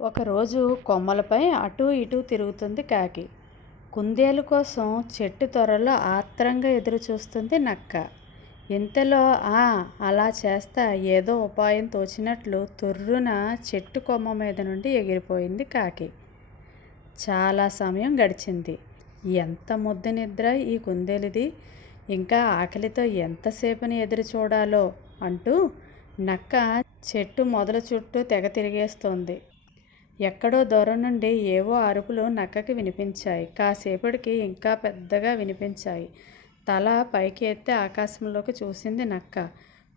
ఒకరోజు కొమ్మలపై అటూ ఇటూ తిరుగుతుంది కాకి. కుందేలు కోసం చెట్టు త్వరలో ఆత్రంగా ఎదురుచూస్తుంది నక్క. ఇంతలో ఆ అలా చేస్తా ఏదో ఉపాయం తోచినట్లు తుర్రున చెట్టు కొమ్మ మీద నుండి ఎగిరిపోయింది కాకి. చాలా సమయం గడిచింది. ఎంత ముద్దు నిద్ర ఈ కుందేలిది? ఇంకా ఆకలితో ఎంతసేపని ఎదురు చూడాలో అంటూ నక్క చెట్టు మొదల చుట్టూ తెగ తిరిగేస్తోంది. ఎక్కడో దూరం నుండి ఏవో అరుపులు నక్కకి వినిపించాయి. కాసేపటికి ఇంకా పెద్దగా వినిపించాయి. తల పైకి ఎత్తే ఆకాశంలోకి చూసింది నక్క.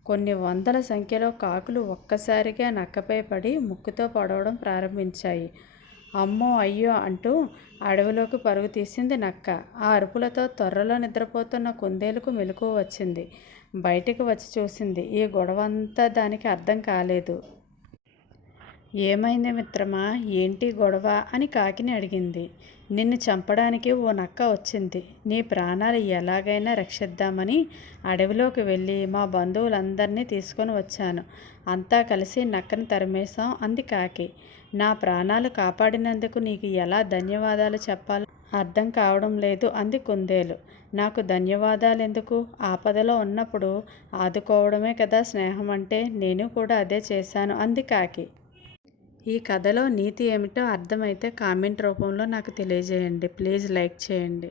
కొన్ని వందల సంఖ్యలో కాకులు ఒక్కసారిగా నక్కపై పడి ముక్కుతో పడవడం ప్రారంభించాయి. అమ్మో అయ్యో అంటూ అడవిలోకి పరుగు తీసింది నక్క. ఆ అరుపులతో త్వరలో నిద్రపోతున్న కుందేలకు మెలకు వచ్చింది. బయటికి వచ్చి చూసింది. ఈ గొడవ అంతా దానికి అర్థం కాలేదు. ఏమైంది మిత్రమా? ఏంటి గొడవ? అని కాకిని అడిగింది. నిన్ను చంపడానికి ఓ నక్క వచ్చింది. నీ ప్రాణాలు ఎలాగైనా రక్షిద్దామని అడవిలోకి వెళ్ళి మా బంధువులందరినీ తీసుకొని వచ్చాను. అంతా కలిసి నక్కను తరిమేశాం అంది కాకి. నా ప్రాణాలు కాపాడినందుకు నీకు ఎలా ధన్యవాదాలు చెప్పాలో అర్థం కావడం లేదు అంది కుందేలు. నాకు ధన్యవాదాలు ఎందుకు ఆపదలో ఉన్నప్పుడు ఆదుకోవడమే కదా స్నేహం అంటే నేను కూడా అదే చేశాను అంది కాకి. ఈ కథలో నీతి ఏమిటో అర్థమైతే కామెంట్ రూపంలో నాకు తెలియజేయండి. ప్లీజ్ లైక్ చేయండి.